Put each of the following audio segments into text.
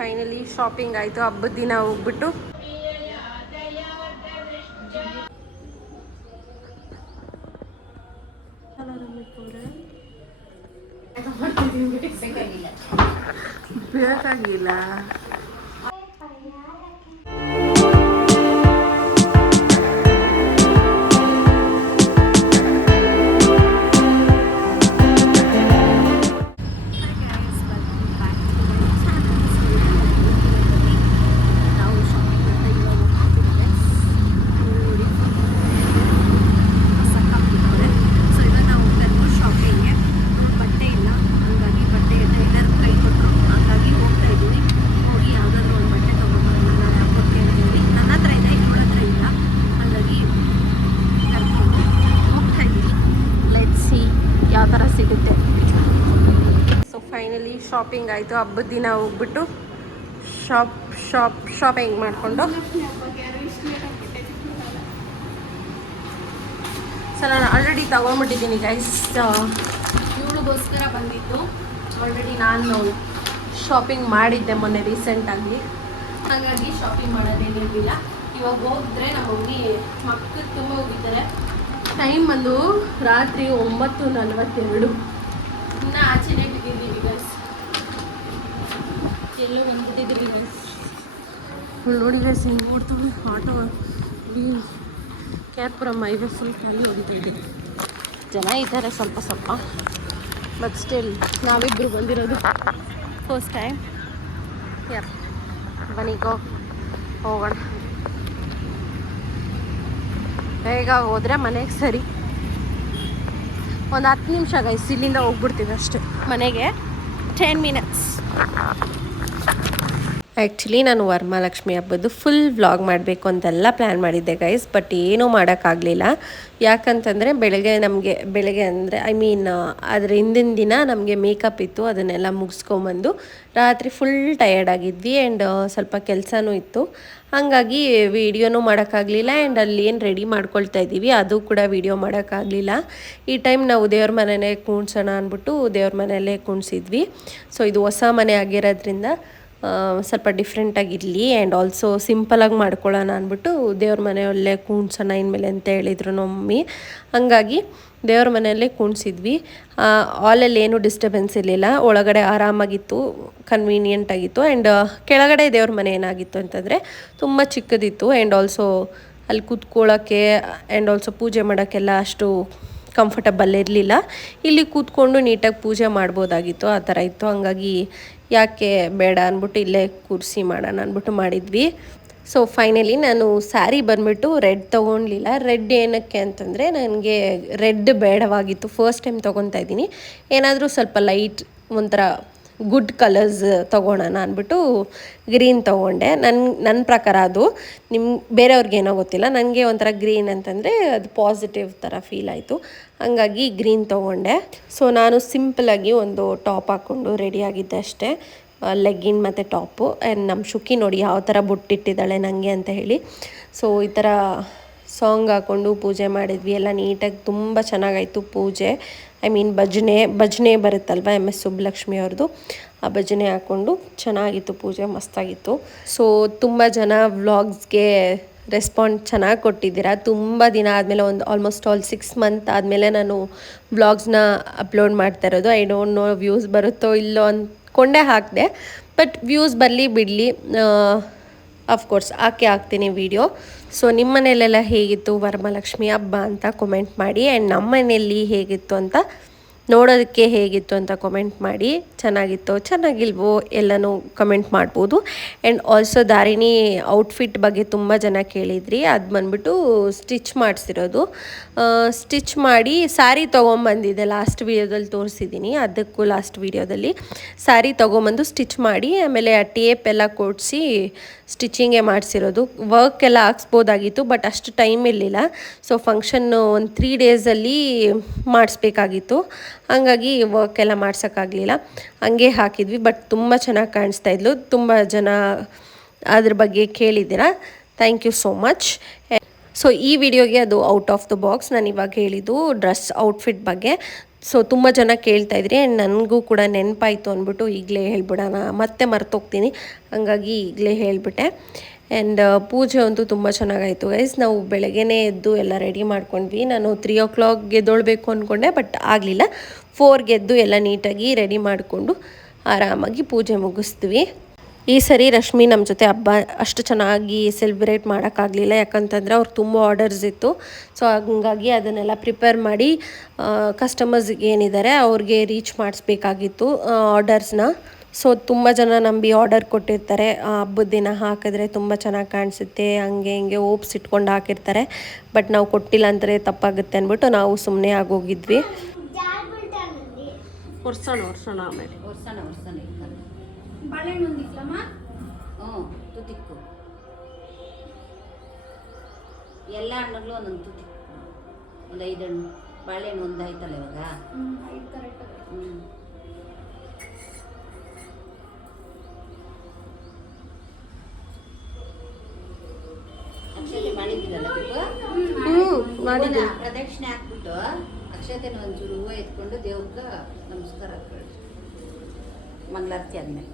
Finally shopping ಆಯಿತು. ಹಬ್ಬದ ದಿನ ಹೋಗ್ಬಿಟ್ಟು ಬೇಕಾಗಿಲ್ಲ. ಫೈನಲಿ ಶಾಪಿಂಗ್ ಆಯಿತು. ಹಬ್ಬದ ದಿನ ಹೋಗ್ಬಿಟ್ಟು ಶಾಪಿಂಗ್ ಮಾಡಿಕೊಂಡು ನಾನು ಆಲ್ರೆಡಿ ತಗೊಂಡ್ಬಿಟ್ಟಿದ್ದೀನಿ ಗೈಸ್. ಇವಳಿಗೋಸ್ಕರ ಬಂದಿತ್ತು. ಆಲ್ರೆಡಿ ನಾನು ಶಾಪಿಂಗ್ ಮಾಡಿದ್ದೆ ಮೊನ್ನೆ ರೀಸೆಂಟಾಗಿ, ಹಾಗಾಗಿ ಶಾಪಿಂಗ್ ಮಾಡೋದೇನಿರಲಿಲ್ಲ. ಇವಾಗ ಹೋಗಿದ್ರೆ ನಮ್ಮ ಮಮ್ಮಿ ಮಕ್ಕಳು ತುಂಬ ಹೋಗಿದ್ದಾರೆ. ಟೈಮ್ ಬಂದು ರಾತ್ರಿ 9:42. ಇನ್ನೂ ಆಚೆನೇ ಬಿದ್ದಿದ್ದೀವಿ ಗೈಸ್, ಎಲ್ಲೋ ಬಂದ್ಬಿಟ್ಟಿದ್ದೀವಿ ಗೈಸ್. ನೋಡಿ ಗೈಸ್ ಹಿಂಗೆ ನೋಡ್ತೀವಿ ಆಟೋ ಕ್ಯಾರ್ಪುರಂ ಹೈವೇ ಫುಲ್ ಖಾಲಿ ಹೊಡಿತಾ ಇದ್ದೀವಿ. ಜನ ಇದ್ದಾರೆ ಸ್ವಲ್ಪ ಬಟ್ ಸ್ಟಿಲ್ ನಾವಿಬ್ಬರು ಬಂದಿರೋದು ಫಸ್ಟ್ ಟೈಮ್. ಬನ್ನಿಗೋ ಹೋಗೋಣ. ಬೇಗ ಹೋದರೆ ಮನೆಗೆ ಸರಿ. ಒಂದು 10 ನಿಮಿಷ ಗೈಸ್, ಇಲ್ಲಿಂದ ಹೋಗ್ಬಿಡ್ತೀವಿ ಅಷ್ಟೇ ಮನೆಗೆ. 10 ಮಿನಿಟ್ಸ್. ಆ್ಯಕ್ಚುಲಿ ನಾನು ವರಮಹಾಲಕ್ಷ್ಮಿ ಹಬ್ಬದ್ದು ಫುಲ್ ವ್ಲಾಗ್ ಮಾಡಬೇಕು ಅಂತೆಲ್ಲ ಪ್ಲ್ಯಾನ್ ಮಾಡಿದ್ದೆ ಗೈಸ್, ಬಟ್ ಏನೂ ಮಾಡೋಕ್ಕಾಗಲಿಲ್ಲ. ಯಾಕಂತಂದರೆ ಬೆಳಗ್ಗೆ ಅಂದರೆ ಅದರ ಹಿಂದಿನ ದಿನ ನಮಗೆ ಮೇಕಪ್ ಇತ್ತು, ಅದನ್ನೆಲ್ಲ ಮುಗಿಸ್ಕೊಂಬಂದು ರಾತ್ರಿ ಫುಲ್ ಟಯರ್ಡ್ ಆಗಿದ್ವಿ. ಆ್ಯಂಡ್ ಸ್ವಲ್ಪ ಕೆಲಸನೂ ಇತ್ತು, ಹಾಗಾಗಿ ವೀಡಿಯೋನೂ ಮಾಡೋಕ್ಕಾಗಲಿಲ್ಲ. ಆ್ಯಂಡ್ ಅಲ್ಲಿ ಏನು ರೆಡಿ ಮಾಡ್ಕೊಳ್ತಾ ಇದ್ದೀವಿ ಅದು ಕೂಡ ವೀಡಿಯೋ ಮಾಡೋಕ್ಕಾಗಲಿಲ್ಲ. ಈ ಟೈಮ್ ನಾವು ದೇವ್ರ ಮನೆಯೇ ಕೂಣ್ಸೋಣ ಅಂದ್ಬಿಟ್ಟು ದೇವ್ರ ಮನೆಯಲ್ಲೇ ಕೂಣಿಸಿದ್ವಿ. ಸೊ ಇದು ಹೊಸ ಮನೆ ಆಗಿರೋದ್ರಿಂದ ಸ್ವಲ್ಪ ಡಿಫ್ರೆಂಟಾಗಿರಲಿ ಆ್ಯಂಡ್ ಆಲ್ಸೋ ಸಿಂಪಲಾಗಿ ಮಾಡ್ಕೊಳ್ಳೋಣ ಅಂದ್ಬಿಟ್ಟು ದೇವ್ರ ಮನೆಯಲ್ಲೇ ಕೂಣ್ಸೋಣ ಇನ್ಮೇಲೆ ಅಂತ ಹೇಳಿದರು ನಮ್ಮ ಮಮ್ಮಿ. ಹಾಗಾಗಿ ದೇವ್ರ ಮನೆಯಲ್ಲೇ ಕೂಣಿಸಿದ್ವಿ. ಹಾಲಲ್ಲಿ ಏನೂ ಡಿಸ್ಟರ್ಬೆನ್ಸ್ ಇರಲಿಲ್ಲ, ಒಳಗಡೆ ಆರಾಮಾಗಿತ್ತು, ಕನ್ವೀನಿಯೆಂಟ್ ಆಗಿತ್ತು. ಆ್ಯಂಡ್ ಕೆಳಗಡೆ ದೇವ್ರ ಮನೆ ಏನಾಗಿತ್ತು ಅಂತಂದರೆ ತುಂಬ ಚಿಕ್ಕದಿತ್ತು. ಆ್ಯಂಡ್ ಆಲ್ಸೋ ಅಲ್ಲಿ ಕೂತ್ಕೊಳ್ಳೋಕ್ಕೆ ಆ್ಯಂಡ್ ಆಲ್ಸೋ ಪೂಜೆ ಮಾಡೋಕ್ಕೆಲ್ಲ ಅಷ್ಟು ಕಂಫರ್ಟಬಲ್ ಇರಲಿಲ್ಲ. ಇಲ್ಲಿ ಕೂತ್ಕೊಂಡು ನೀಟಾಗಿ ಪೂಜೆ ಮಾಡ್ಬೋದಾಗಿತ್ತು, ಆ ಥರ ಇತ್ತು. ಹಂಗಾಗಿ ಯಾಕೆ ಬೇಡ ಅಂದ್ಬಿಟ್ಟು ಇಲ್ಲೇ ಕೂರಿಸಿ ಮಾಡೋಣ ಅಂದ್ಬಿಟ್ಟು ಮಾಡಿದ್ವಿ. ಸೊ ಫೈನಲಿ ನಾನು ಸ್ಯಾರಿ ಬಂದುಬಿಟ್ಟು ರೆಡ್ ತೊಗೊಳ್ಲಿಲ್ಲ. ರೆಡ್ ಏನಕ್ಕೆ ಅಂತಂದರೆ ನನಗೆ ರೆಡ್ ಬೇಡವಾಗಿತ್ತು. ಫಸ್ಟ್ ಟೈಮ್ ತೊಗೊತಾ ಇದ್ದೀನಿ, ಏನಾದರೂ ಸ್ವಲ್ಪ ಲೈಟ್ ಒಂಥರ ಗುಡ್ ಕಲರ್ಸ್ ತೊಗೊಳೋಣ ಅಂದ್ಬಿಟ್ಟು ಗ್ರೀನ್ ತೊಗೊಂಡೆ. ನನ್ನ ಪ್ರಕಾರ ಅದು ಬೇರೆಯವ್ರಿಗೇನೋ ಗೊತ್ತಿಲ್ಲ, ನನಗೆ ಒಂಥರ ಗ್ರೀನ್ ಅಂತಂದರೆ ಅದು ಪಾಸಿಟಿವ್ ಥರ ಫೀಲ್ ಆಯಿತು. ಹಾಗಾಗಿ ಗ್ರೀನ್ ತೊಗೊಂಡೆ. ಸೊ ನಾನು ಸಿಂಪಲಾಗಿ ಒಂದು ಟಾಪ್ ಹಾಕ್ಕೊಂಡು ರೆಡಿಯಾಗಿದ್ದೆ ಅಷ್ಟೇ, ಲೆಗ್ಗಿನ್ ಮತ್ತು ಟಾಪು. ಆ್ಯಂಡ್ ನಮ್ಮ ಶುಕಿ ನೋಡಿ ಯಾವ ಥರ ಬೊಟ್ಟಿಟ್ಟಿದ್ದಾಳೆ ನನಗೆ ಅಂತ ಹೇಳಿ. ಸೊ ಈ ಥರ ಸಾಂಗ್ ಹಾಕ್ಕೊಂಡು ಪೂಜೆ ಮಾಡಿದ್ವಿ, ಎಲ್ಲ ನೀಟಾಗಿ ತುಂಬ ಚೆನ್ನಾಗಾಯಿತು ಪೂಜೆ. ಭಜನೆ ಬರುತ್ತಲ್ವ MS ಸುಬ್ಬಲಕ್ಷ್ಮಿ ಅವ್ರದ್ದು, ಆ ಭಜನೆ ಹಾಕ್ಕೊಂಡು ಚೆನ್ನಾಗಿತ್ತು ಪೂಜೆ, ಮಸ್ತಾಗಿತ್ತು. ಸೊ ತುಂಬ ಜನ ವ್ಲಾಗ್ಸ್ಗೆ ರೆಸ್ಪಾನ್ಸ್ ಚೆನ್ನಾಗಿ ಕೊಟ್ಟಿದ್ದೀರಾ. ತುಂಬ ದಿನ ಆದಮೇಲೆ ಒಂದು ಆಲ್ಮೋಸ್ಟ್ 6 ಮಂತ್ ಆದಮೇಲೆ ನಾನು ವ್ಲಾಗ್ಸ್ನ ಅಪ್ಲೋಡ್ ಮಾಡ್ತಾ ಇರೋದು. ಐ ಡೋಂಟ್ ನೋ ವ್ಯೂಸ್ ಬರುತ್ತೋ ಇಲ್ಲೋ ಅಂದ್ಕೊಂಡೇ ಹಾಕಿದೆ, ಬಟ್ ವ್ಯೂಸ್ ಬರಲಿ ಬಿಡಲಿ, ಅಫ್ಕೋರ್ಸ್ ಹಾಕ್ತೀನಿ ವೀಡಿಯೋ. ಸೊ ನಿಮ್ಮ ಮನೆಯಲ್ಲೆಲ್ಲ ಹೇಗಿತ್ತು ವರಮಹಾಲಕ್ಷ್ಮಿ ಹಬ್ಬ ಅಂತ ಕಮೆಂಟ್ ಮಾಡಿ. ಆ್ಯಂಡ್ ನಮ್ಮ ಮನೆಯಲ್ಲಿ ಹೇಗಿತ್ತು ಅಂತ ನೋಡೋದಕ್ಕೆ ಹೇಗಿತ್ತು ಅಂತ ಕಮೆಂಟ್ ಮಾಡಿ. ಚೆನ್ನಾಗಿತ್ತೋ ಚೆನ್ನಾಗಿಲ್ವೋ ಎಲ್ಲನೂ ಕಮೆಂಟ್ ಮಾಡ್ಬೋದು. ಆ್ಯಂಡ್ ಆಲ್ಸೋ ದಾರಿಣಿ ಔಟ್ಫಿಟ್ ಬಗ್ಗೆ ತುಂಬ ಜನ ಕೇಳಿದ್ರಿ. ಅದು ಬಂದ್ಬಿಟ್ಟು ಸ್ಟಿಚ್ ಮಾಡಿಸಿರೋದು. ಸ್ಟಿಚ್ ಮಾಡಿ ಸ್ಯಾರಿ ತೊಗೊಂಬಂದಿದ್ದೆ, ಲಾಸ್ಟ್ ವೀಡಿಯೋದಲ್ಲಿ ತೋರಿಸಿದ್ದೀನಿ. ಅದಕ್ಕೂ ಲಾಸ್ಟ್ ವೀಡಿಯೋದಲ್ಲಿ ಸ್ಯಾರಿ ತೊಗೊಂಬಂದು ಸ್ಟಿಚ್ ಮಾಡಿ ಆಮೇಲೆ ಆ ಟೇಪ್ ಎಲ್ಲ ಕೊಡಿಸಿ ಸ್ಟಿಚಿಂಗೇ ಮಾಡಿಸಿರೋದು. ವರ್ಕ್ ಎಲ್ಲ ಹಾಕ್ಸ್ಬೋದಾಗಿತ್ತು, ಬಟ್ ಅಷ್ಟು ಟೈಮ್ ಇರಲಿಲ್ಲ. ಸೊ ಫಂಕ್ಷನ್ನು ಒಂದು 3 ಡೇಸಲ್ಲಿ ಮಾಡಿಸ್ಬೇಕಾಗಿತ್ತು, ಹಾಗಾಗಿ ವರ್ಕ್ ಎಲ್ಲ ಮಾಡ್ಸೋಕ್ಕಾಗಲಿಲ್ಲ, ಹಂಗೆ ಹಾಕಿದ್ವಿ. ಬಟ್ ತುಂಬ ಚೆನ್ನಾಗಿ ಕಾಣಿಸ್ತಾ ಇದ್ಲು. ತುಂಬ ಜನ ಅದ್ರ ಬಗ್ಗೆ ಕೇಳಿದ್ದೀರಾ, thank you so much. So ಈ ವಿಡಿಯೋಗೆ ಅದು ಔಟ್ ಆಫ್ ದ ಬಾಕ್ಸ್ ನಾನು ಇವಾಗ ಹೇಳಿದ್ದು ಡ್ರೆಸ್ ಔಟ್ಫಿಟ್ ಬಗ್ಗೆ. ಸೊ ತುಂಬ ಜನ ಕೇಳ್ತಾಯಿದ್ರಿ ಆ್ಯಂಡ್ ನನಗೂ ಕೂಡ ನೆನಪಾಯಿತು ಅಂದ್ಬಿಟ್ಟು ಈಗಲೇ ಹೇಳ್ಬಿಡೋಣ, ಮತ್ತೆ ಮರ್ತೋಗ್ತೀನಿ, ಹಂಗಾಗಿ ಈಗಲೇ ಹೇಳಿಬಿಟ್ಟೆ. ಆ್ಯಂಡ್ ಪೂಜೆ ಅಂತೂ ತುಂಬ ಚೆನ್ನಾಗಾಯಿತು ಗೈಸ್. ನಾವು ಬೆಳಗ್ಗೆನೇ ಎದ್ದು ಎಲ್ಲ ರೆಡಿ ಮಾಡ್ಕೊಂಡ್ವಿ. ನಾನು 3 o'clock ಎದ್ದೊಳ್ಬೇಕು ಅಂದ್ಕೊಂಡೆ, ಬಟ್ ಆಗಲಿಲ್ಲ. 4 ಎದ್ದು ಎಲ್ಲ ನೀಟಾಗಿ ರೆಡಿ ಮಾಡಿಕೊಂಡು ಆರಾಮಾಗಿ ಪೂಜೆ ಮುಗಿಸ್ತೀವಿ. ಈ ಸರಿ ರಶ್ಮಿ ನಮ್ಮ ಜೊತೆ ಹಬ್ಬ ಅಷ್ಟು ಚೆನ್ನಾಗಿ ಸೆಲೆಬ್ರೇಟ್ ಮಾಡೋಕ್ಕಾಗಲಿಲ್ಲ, ಯಾಕಂತಂದರೆ ಅವ್ರು ತುಂಬ ಆರ್ಡರ್ಸ್ ಇತ್ತು. ಸೊ ಹಂಗಾಗಿ ಅದನ್ನೆಲ್ಲ ಪ್ರಿಪೇರ್ ಮಾಡಿ ಕಸ್ಟಮರ್ಸ್ಗೆ ಏನಿದ್ದಾರೆ ಅವ್ರಿಗೆ ರೀಚ್ ಮಾಡಿಸ್ಬೇಕಾಗಿತ್ತು ಆರ್ಡರ್ಸ್ನ. ಸೊ ತುಂಬ ಜನ ನಂಬಿ ಆರ್ಡರ್ ಕೊಟ್ಟಿರ್ತಾರೆ, ಹಬ್ಬದ ದಿನ ಹಾಕಿದ್ರೆ ತುಂಬ ಚೆನ್ನಾಗಿ ಕಾಣಿಸುತ್ತೆ, ಹಂಗೆ ಹಿಂಗೆ ಓಪ್ಸ್ ಇಟ್ಕೊಂಡು ಹಾಕಿರ್ತಾರೆ. ಬಟ್ ನಾವು ಕೊಟ್ಟಿಲ್ಲ ಅಂದರೆ ತಪ್ಪಾಗುತ್ತೆ ಅಂದ್ಬಿಟ್ಟು ನಾವು ಸುಮ್ಮನೆ ಆಗೋಗಿದ್ವಿ. ಒರ್ಸೋಣ ಆಮೇಲೆ ಬಾಳೆಹಣ್ಣು ಒಂದಿತ್ತಮ್ಮ. ತುತಿಕ್ಕು ಎಲ್ಲ ಹಣ್ಣುಗಳು ಒಂದೊಂದು ತುತಿಕ್ಕು, ಒಂದು 5 ಹಣ್ಣು. ಬಾಳೆಹಣ್ಣು ಒಂದು ಆಯ್ತಲ್ಲ ಇವಾಗ. ಅಕ್ಷತೆ ಮಾಡಿದ್ದೀರಲ್ಲ ಪ್ರದಕ್ಷಿಣೆ ಹಾಕ್ಬಿಟ್ಟು ಅಕ್ಷತೆನ ಒಂಚೂರು ಹೂವು ಎತ್ಕೊಂಡು ದೇವ್ರಿಗೆ ನಮಸ್ಕಾರ ಹಾಕೊಳ್ಳಿ. ಮಂಗಳಾರತಿ ಆದ್ಮೇಲೆ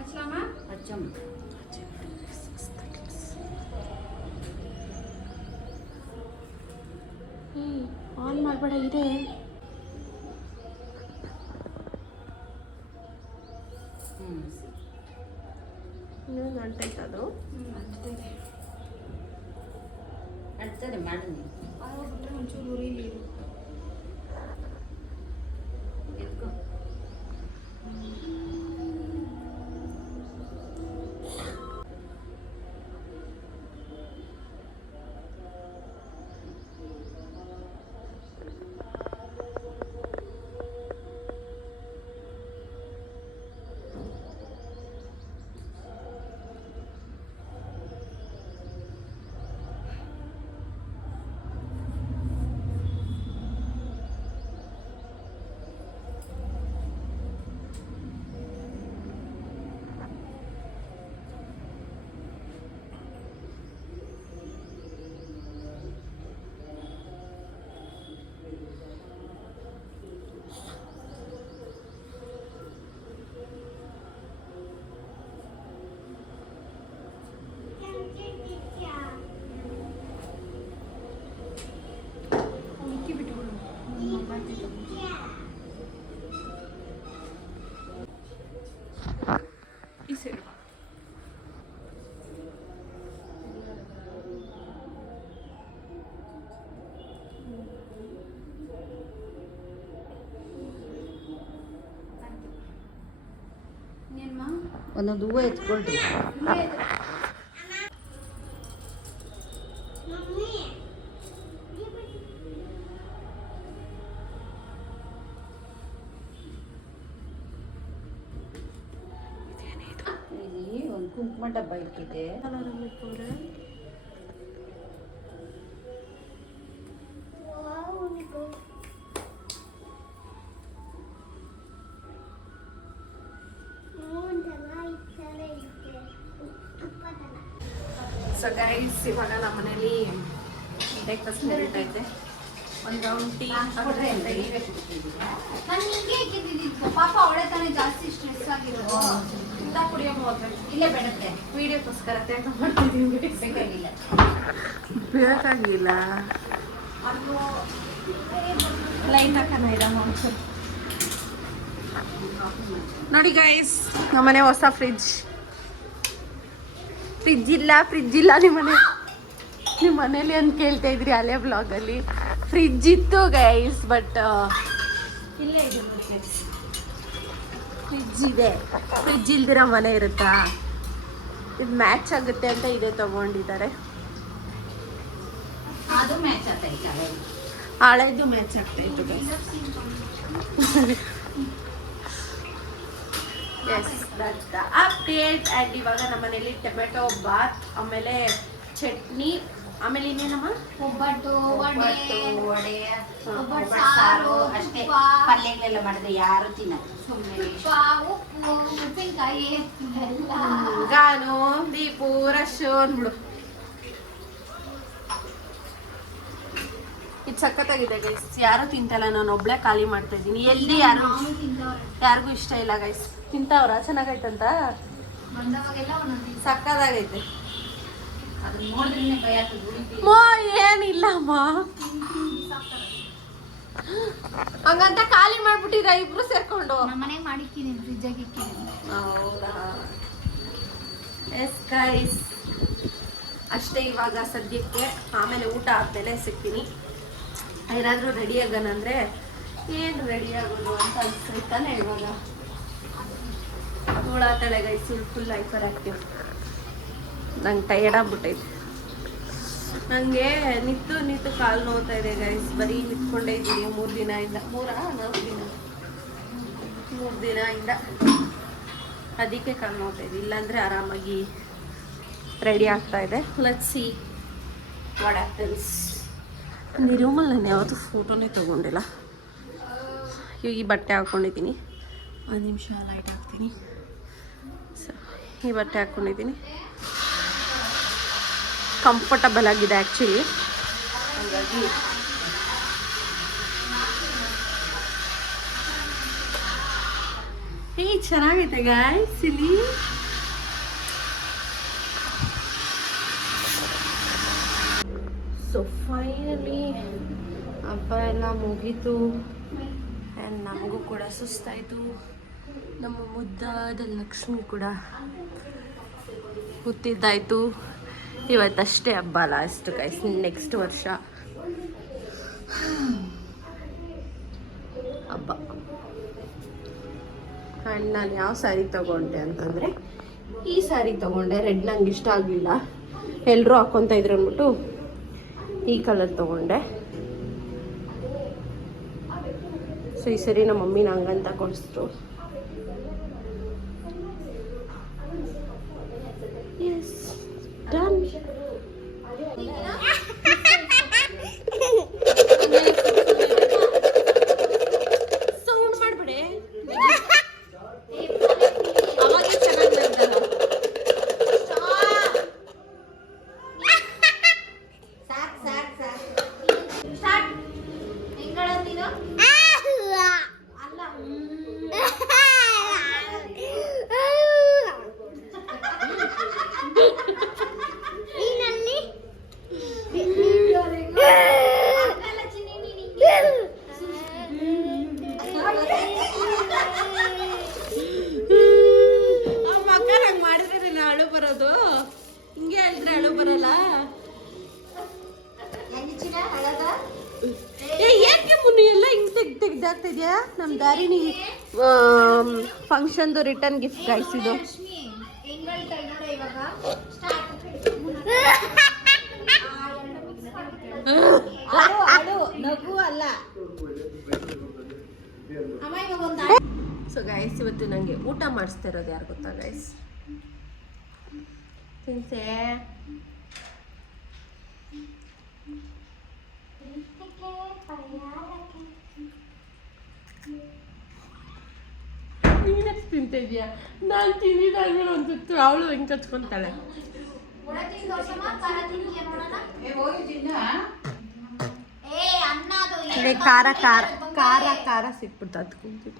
ಅಚ್ಚಮ್ಮ ಆನ್ ಮಾಡಬೇಡ ಇದೆ. ಇನ್ನೊಂದು ಅಂಟೈತೆ ಅದು ಅಂಟ್ತದೆ ಮಾಡಿ ಒಂಚೂರು ಉರಿಲಿ. ಎತ್ಕೊ. ಒಂದೊಂದು ಹೂವು ಎತ್ಕೊಳ್ರಿ. ಇಲ್ಲಿ ಒಂದು ಕುಂಕುಮ ಡಬ್ಬ ಇಟ್ಟಿದೆ. ಸೊ ಗೈಸ್, ಇವಾಗ ನಮ್ಮ ಮನೇಲಿ ಬ್ರೇಕ್ಫಾಸ್ಟ್ ನಡೀತಾ ಇದೆ. ಒಂದು ರೌಂಡ್ ಟೀ. ಪಾಪ ಅವಳೆ ತಾನೇ ಜಾಸ್ತಿ ಸ್ಟ್ರೆಸ್ ಆಗಿರೋದು. ಇಂದ ಕುಡಿಯೋ ಹೋಗ್ಬೇಕು. ಇಲ್ಲೇ ಬೇಡತ್ತೆ. ವಿಡಿಯೋಕ್ಕೋಸ್ಕರ ತಯಾರು ಮಾಡ್ತಿದ್ದೀವಿ. ಬೇಕಾಗಿಲ್ಲ. ಬೇಕಾಗಿಲ್ಲ. ಅದು ಲೈನ್ ಹಾಕೋಣ ಇದಮ್ಮ ಒಂಚೂರು. ನೋಡಿ ಗೈಸ್, ನಮ್ಮನೆ ಹೊಸ ಫ್ರಿಡ್ಜ್ ಇಲ್ಲ ನಿಮ್ಮ ಮನೇಲಿ ಅಂತ ಕೇಳ್ತಾ ಇದ್ರಿ ಹಳೆ ಬ್ಲಾಗಲ್ಲಿ. ಫ್ರಿಡ್ಜ್ ಇತ್ತು ಗೈಸ್, ಬಟ್ ಇಲ್ಲೇ ಇದೆ ನೋಡಿ. ಫ್ರಿಡ್ಜ್ ಇದೆ. ಫ್ರಿಡ್ಜ್ ಇಲ್ದಿರೋ ಮನೆ ಇರುತ್ತಾ? ಇದು ಮ್ಯಾಚ್ ಆಗುತ್ತೆ ಅಂತ ಇದೇ ತಗೊಂಡಿದ್ದಾರೆ. ಅದು ಮ್ಯಾಚ್ ಆಗ್ತೈತೆ. ಹಳೆದು ಮ್ಯಾಚ್ ಆಗ್ತಾ ಇತ್ತು guys. Yes, that's the update. And ಇವಾಗ ನಮ್ಮ ಮನೇಲಿ ಟೊಮೆಟೊ ಬಾತ್, ಆಮೇಲೆ ಚಟ್ನಿ, ಆಮೇಲೆ ಇನ್ನೇನಮ್ಮ ಒಬ್ಬಟ್ಟು, ವಡೆ, ಒಬ್ಬಟ್ಟು ಸಾರು, ಅಷ್ಟೇ. ತುಪ್ಪ, ಪಲ್ಯಗಳೆಲ್ಲ ಮಾಡಿದ್ರೆ ಯಾರು ತಿನ್ನಲ್ಲ, ಸುಮ್ಮನೆ ಉಪ್ಪು, ಉಪ್ಪಿನಕಾಯಿ ಎಲ್ಲ. ಗಾನು ದೀಪು ರಶ್ ಅಂದ್ಬಿಡು. ಇದು ಸಖತ್ತಾಗಿದೆ ಗೈಸ್. ಯಾರು ತಿಂತಲ್ಲ, ನಾನು ಒಬ್ಳೆ ಖಾಲಿ ಮಾಡ್ತಾ ಇದ್ದೀನಿ. ಎಲ್ಲಿ ಯಾರಿಗೂ ಇಷ್ಟ ಇಲ್ಲ ಗೈಸ್. ತಿಂತಾವ್ರ ಚೆನ್ನಾಗೈತಂತ ಬಂದವಾಗೆಲ್ಲ ಒಂದೊಂದು ಸಕ್ಕತ್ತಾಗೈತೆ. ಅದನ್ನ ನೋಡಿದ್ರೆ ಭಯ ಆಗ್ತದೆ. ಮೋ ಏನಿಲ್ಲಮ್ಮ, ಹಂಗಂತ ಖಾಲಿ ಮಾಡ್ಬಿಟ್ಟಿರ ಇಬ್ರು ಸೇರ್ಕೊಂಡು. ನಮ್ಮನೆ ಮಾಡಿಕ್ಕಿದ್ದೀನಿ, ಫ್ರಿಜ್ಜಾಗಿ ಇಕ್ಕಿದ್ದೀನಿ. ಹೌದಾ? ಎಸ್ ಗೈಸ್, ಅಷ್ಟೇ ಇವಾಗ ಸದ್ಯಕ್ಕೆ. ಆಮೇಲೆ ಊಟ ಆದ್ಮೇಲೆ ಸಿಗ್ತೀನಿ. ಏನಾದರೂ ರೆಡಿ ಆಗೋಣಂದ್ರೆ ಏನು ರೆಡಿ ಆಗೋದು ಅಂತ ಅನ್ಸ್ತಾನೆ ಇವಾಗ. ನೋಡಾತಾಳೆ ಗೈಸ್, ಫುಲ್ ಹೈಪರ್ ಆಕ್ಟಿವ್. ನಂಗೆ ಟಯರ್ಡ್ ಆಗ್ಬಿಟ್ಟೈತೆ. ನನಗೆ ನಿಂತು ಕಾಲು ನೋವ್ತಾ ಇದೆ ಗೈಸ್. ಬರೀ ನಿಂತ್ಕೊಂಡೇ ಇದ್ದೀನಿ 3 ದಿನದಿಂದ. 3 ದಿನದಿಂದ ಅದಕ್ಕೆ ಕಾಲು ನೋವ್ತಾ ಇದೆ. ಇಲ್ಲಾಂದರೆ ಆರಾಮಾಗಿ ರೆಡಿ ಆಗ್ತಾ ಇದೆ. Let's see what happens. ಈ ರೂಮಲ್ಲಿ ನಾನು ಯಾವತ್ತೂ ಫೋಟೋನೇ ತೊಗೊಂಡಿಲ್ಲ. ಈ ಬಟ್ಟೆ ಹಾಕ್ಕೊಂಡಿದ್ದೀನಿ. ಒಂದು ನಿಮಿಷ ಲೈಟ್ ಹಾಕ್ತೀನಿ. ಸೊ ಈ ಬಟ್ಟೆ ಹಾಕ್ಕೊಂಡಿದ್ದೀನಿ. ಕಂಫರ್ಟಬಲ್ ಆಗಿದೆ ಆ್ಯಕ್ಚುಲಿ. ಹಾಗಾಗಿ ಚೆನ್ನಾಗೈತೆ ಗಾಯ್ಸ್ ಇಲ್ಲಿ. ಸೊ ಫೈನಲಿ ಹಬ್ಬ ಎಲ್ಲ ಮುಗೀತು. ಆ್ಯಂಡ್ ನಮಗೂ ಕೂಡ ಸುಸ್ತಾಯಿತು. ನಮ್ಮ ಮುದ್ದಾದ ಲಕ್ಷ್ಮಿ ಕೂಡ ಹುಟ್ಟಿದ್ದಾಯಿತು. ಇವತ್ತಷ್ಟೇ ಹಬ್ಬ, ಲಾಸ್ಟ್ ಗೈಸ್. ನೆಕ್ಸ್ಟ್ ವರ್ಷ ಹಬ್ಬ. ಆ್ಯಂಡ್ ನಾನು ಯಾವ ಸ್ಯಾರಿ ತೊಗೊಂಡೆ ಅಂತಂದರೆ ಈ ಸ್ಯಾರಿ ತೊಗೊಂಡೆ. ರೆಡ್ ನಂಗೆ ಇಷ್ಟ ಆಗಲಿಲ್ಲ, ಎಲ್ಲರೂ ಹಾಕ್ಕೊತಾ ಇದ್ರು ಅಂದ್ಬಿಟ್ಟು ಈ ಕಲರ್ ತೊಗೊಂಡೆ. ಸೊ ಈ ಸರಿ ನಮ್ಮ ಮಮ್ಮಿನ ಹಂಗಂತ ಕೊಡಿಸಿದ್ರು. Yes done. ಸೌಂಡ್ ಮಾಡ್ಬಿಡೆ, ಅವಾಗ ಚೆನ್ನಾಗಿ ಬರ್ತಲ್ಲ. ಬರೋದು ಹಿಂಗೆ ಹೇಳಿದ್ರೆ ಅಳು ಬರಲ್ಲ. ಯಾಕೆ ಮುನ್ನು ಎಲ್ಲ ಹಿಂಗೆ ತೆಗ್ದಾಗ್ತಾ ಇದೆಯಾ? ನಮ್ಮ ದಾರಿನಿ ಫಂಕ್ಷನ್ದು ರಿಟರ್ನ್ ಗಿಫ್ಟ್ ಗೈಸ್ ಇದು. ಸೊ ಗೈಸ್, ಇವತ್ತು ನನಗೆ ಊಟ ಮಾಡಿಸ್ತಾ ಇರೋದು ಯಾರು ಗೊತ್ತಾ ಗೈಸ್? ತಿನ್ಸೆ ನೀನಷ್ಟು ತಿಂತ ಇದೀಯಾ? ನಾನು ತಿಂದಿದ್ದಾದ್ಮೇಲೆ ಒಂದಿತ್ತು ಅವಳು ಹೆಂಗೆ ಕಚ್ಕೊಂತಾಳೆ. ಖಾರ ಖಾರ ಖಾರ ಖಾರ ಸಿಕ್ಬಿಡ್ತು ಅದಕ್ಕೆ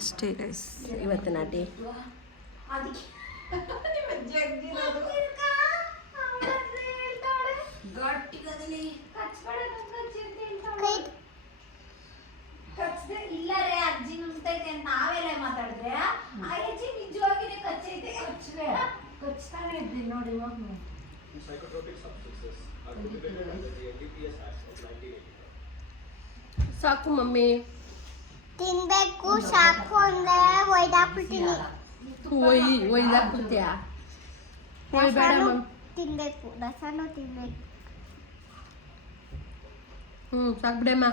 ಅಷ್ಟೇ ಗೈಸ್ ಇವತ್ತಿನ ಡೇ. ಇಲ್ಲ ರೇ ಅಜ್ಜಿ ನುಗ್ತೈತೆ ಅಂತ ನಾವೆಲ್ಲ ಮಾತಾಡಿದ್ರೆ ಅಜ್ಜಿ ನಿಜವಾಗಿನೇ ಕಚ್ಚೈತೆ. ಕಚ್ತಾನೆ ಇದ್ದೀನಿ ನೋಡಿ ಇವಾಗ. ಸಾಕು ಮಮ್ಮಿ, ತಿನ್ಬೇಕು. ಸಾಕು ಅಂದ್ರೆ ಒಯ್ದಾಕ್ಬಿಡ್ತೀನಿ. ಒಯ್ದಾಕ್ಬಿಡ್ತೀಯಾ? ತಿನ್ಬೇಕು, ರಸನೂ ತಿನ್ಬೇಕು. ಸಾಕ್ಬಿಡಮ್ಮ.